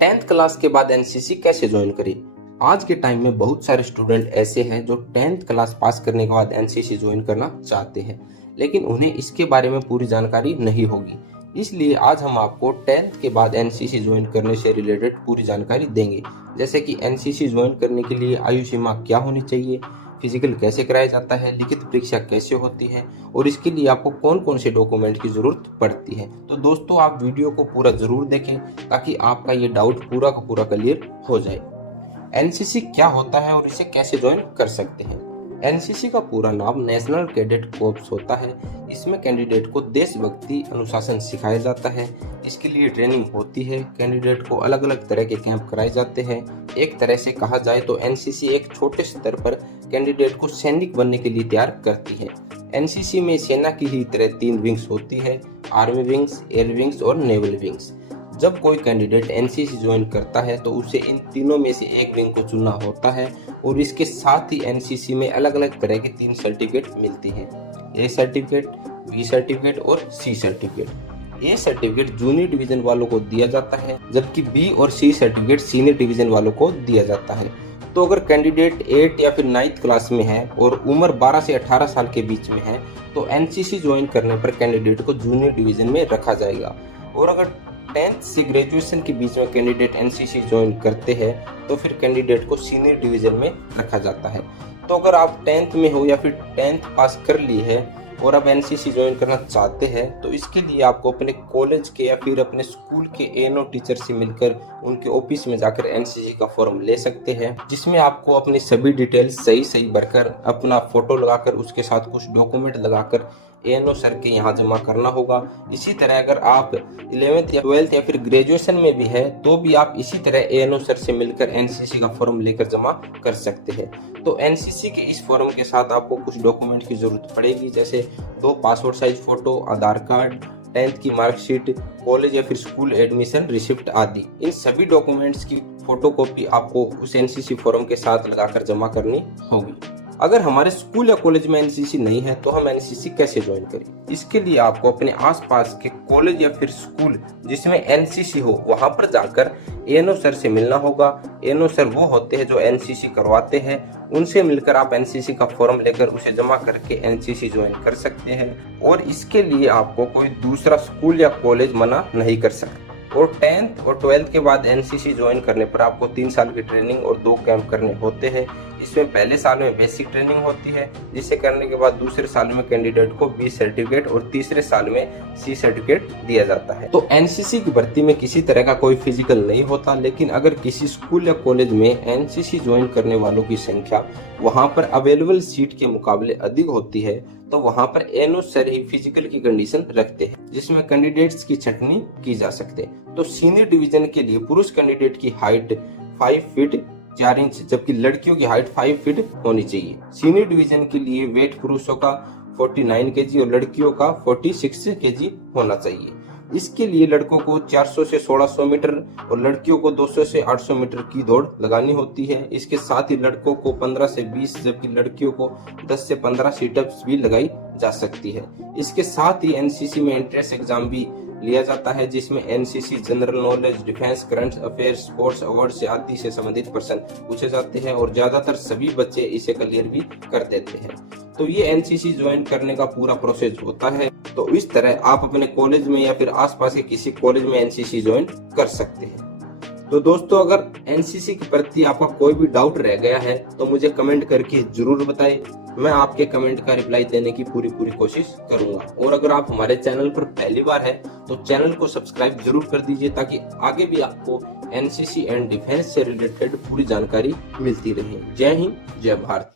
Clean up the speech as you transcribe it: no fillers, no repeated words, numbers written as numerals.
10th class के बाद NCC कैसे ज्वाइन करें। आज के टाइम में बहुत सारे स्टूडेंट ऐसे हैं जो 10th क्लास पास करने के बाद एनसीसी ज्वाइन करना चाहते हैं, लेकिन उन्हें इसके बारे में पूरी जानकारी नहीं होगी। इसलिए आज हम आपको 10th के बाद एनसीसी ज्वाइन करने से रिलेटेड पूरी जानकारी देंगे, जैसे कि एनसीसी ज्वाइन करने के लिए आयु सीमा क्या होनी चाहिए, फिजिकल कैसे कराया जाता है, लिखित परीक्षा कैसे होती है और इसके लिए आपको कौन कौन से डॉक्यूमेंट की जरूरत पड़ती है। तो दोस्तों, आप वीडियो को पूरा जरूर देखें ताकि आपका ये डाउट पूरा का पूरा क्लियर हो जाए। एनसीसी क्या होता है और इसे कैसे ज्वाइन कर सकते हैं। एनसीसी का पूरा नाम नेशनल कैडेट कोर्प्स होता है। इसमें कैंडिडेट को देशभक्ति अनुशासन सिखाया जाता है। इसके लिए ट्रेनिंग होती है। कैंडिडेट को अलग अलग तरह के कैंप कराए जाते हैं। एक तरह से कहा जाए तो एनसीसी एक छोटे स्तर पर कैंडिडेट को सैनिक बनने के लिए तैयार करती है। एनसीसी में सेना की ही तरह 3 विंग्स होती है, आर्मी विंग्स, एयर विंग्स और नेवल विंग्स। जब कोई कैंडिडेट एनसीसी ज्वाइन करता है तो उसे इन तीनों में से एक विंग को चुनना होता है और इसके साथ ही एनसीसी में अलग अलग तरह के 3 सर्टिफिकेट मिलती है, ए सर्टिफिकेट, बी सर्टिफिकेट और C certificate. A certificate junior division वालों को दिया जाता है, जबकि बी और सी सर्टिफिकेट सीनियर डिवीजन वालों को दिया जाता है। तो अगर कैंडिडेट 8 या फिर 9th क्लास में है और उम्र 12 से 18 साल के बीच में है तो एनसीसी ज्वाइन करने पर कैंडिडेट को जूनियर डिवीजन में रखा जाएगा। और अगर 10th से ग्रेजुएशन के बीच में कैंडिडेट एनसीसी ज्वाइन करते हैं तो फिर कैंडिडेट को सीनियर डिवीजन में रखा जाता है। तो अगर आप 10th में हो या फिर 10th पास कर ली है और अब एनसीसी ज्वाइन करना चाहते हैं तो इसके लिए आपको अपने कॉलेज के या फिर अपने स्कूल के एएनओ टीचर से मिलकर उनके ऑफिस में जाकर एनसीसी का फॉर्म ले सकते हैं, जिसमें आपको अपनी सभी डिटेल्स सही भरकर अपना फोटो लगाकर उसके साथ कुछ डॉक्यूमेंट लगाकर एएनओ सर के यहाँ जमा करना होगा। इसी तरह अगर आप 11th या 12th या फिर ग्रेजुएशन में भी है तो भी आप इसी तरह एएनओ सर से मिलकर एनसीसी का फॉर्म लेकर जमा कर सकते हैं। तो एनसीसी के इस फॉर्म के साथ आपको कुछ डॉक्यूमेंट की जरूरत पड़ेगी, जैसे 2 पासपोर्ट साइज फोटो, आधार कार्ड, 10th की मार्कशीट, कॉलेज या फिर स्कूल एडमिशन रिसिप्ट आदि। इन सभी डॉक्यूमेंट्स की फोटोकॉपी आपको उस एनसीसी फॉर्म के साथ लगाकर जमा करनी होगी। अगर हमारे स्कूल या कॉलेज में एनसीसी नहीं है तो हम एनसीसी कैसे ज्वाइन करें। इसके लिए आपको अपने आसपास के कॉलेज या फिर स्कूल जिसमें एनसीसी हो वहां पर जाकर एएनओ सर से मिलना होगा। एएनओ सर वो होते हैं जो एनसीसी करवाते हैं, उनसे मिलकर आप एनसीसी का फॉर्म लेकर उसे जमा करके एनसीसी ज्वाइन कर सकते हैं और इसके लिए आपको कोई दूसरा स्कूल या कॉलेज मना नहीं कर सकता। और 10th और 12th के बाद एनसीसी ज्वाइन करने पर आपको 3 साल की ट्रेनिंग और 2 कैंप करने होते हैं। इसमें पहले साल में बेसिक ट्रेनिंग होती है, जिसे करने के बाद दूसरे साल में कैंडिडेट को बी सर्टिफिकेट और तीसरे साल में सी सर्टिफिकेट दिया जाता है। तो एनसीसी की भर्ती में किसी तरह का कोई फिजिकल नहीं होता, लेकिन अगर किसी स्कूल या कॉलेज में एनसीसी ज्वाइन करने वालों की संख्या वहां पर अवेलेबल सीट के मुकाबले अधिक होती है तो वहां पर एएनओ सर ही फिजिकल की कंडीशन रखते हैं, जिसमें कैंडिडेट्स की छटनी की जा सकती है। तो सीनियर डिवीजन के लिए पुरुष कैंडिडेट की हाइट 5 फीट 4 इंच जबकि लड़कियों की हाइट 5 फीट होनी चाहिए। सीनियर डिवीजन के लिए वेट पुरुषों का 49 केजी और लड़कियों का 46 केजी होना चाहिए। इसके लिए लड़कों को 400 से 1600 मीटर और लड़कियों को 200 से 800 मीटर की दौड़ लगानी होती है। इसके साथ ही लड़कों को 15 से 20 जबकि लड़कियों को 10 से 15 सीटअप्स भी लगाई जा सकती है। इसके साथ ही एनसीसी में एंट्रेंस एग्जाम भी लिया जाता है, जिसमें NCC general knowledge, defence, current affairs, sports award आदि से संबंधित प्रश्न पूछे जाते हैं और ज्यादातर सभी बच्चे इसे क्लियर भी कर देते हैं। तो ये एनसीसी ज्वाइन करने का पूरा प्रोसेस होता है। तो इस तरह आप अपने कॉलेज में या फिर आसपास के किसी कॉलेज में एनसीसी ज्वाइन कर सकते हैं। तो दोस्तों, अगर एनसीसी के प्रति आपका कोई भी डाउट रह गया है तो मुझे कमेंट करके जरूर बताएं। मैं आपके कमेंट का रिप्लाई देने की पूरी कोशिश करूंगा। और अगर आप हमारे चैनल पर पहली बार है तो चैनल को सब्सक्राइब जरूर कर दीजिए ताकि आगे भी आपको एनसीसी एंड डिफेंस से रिलेटेड पूरी जानकारी मिलती रहे। जय हिंद, जय भारत।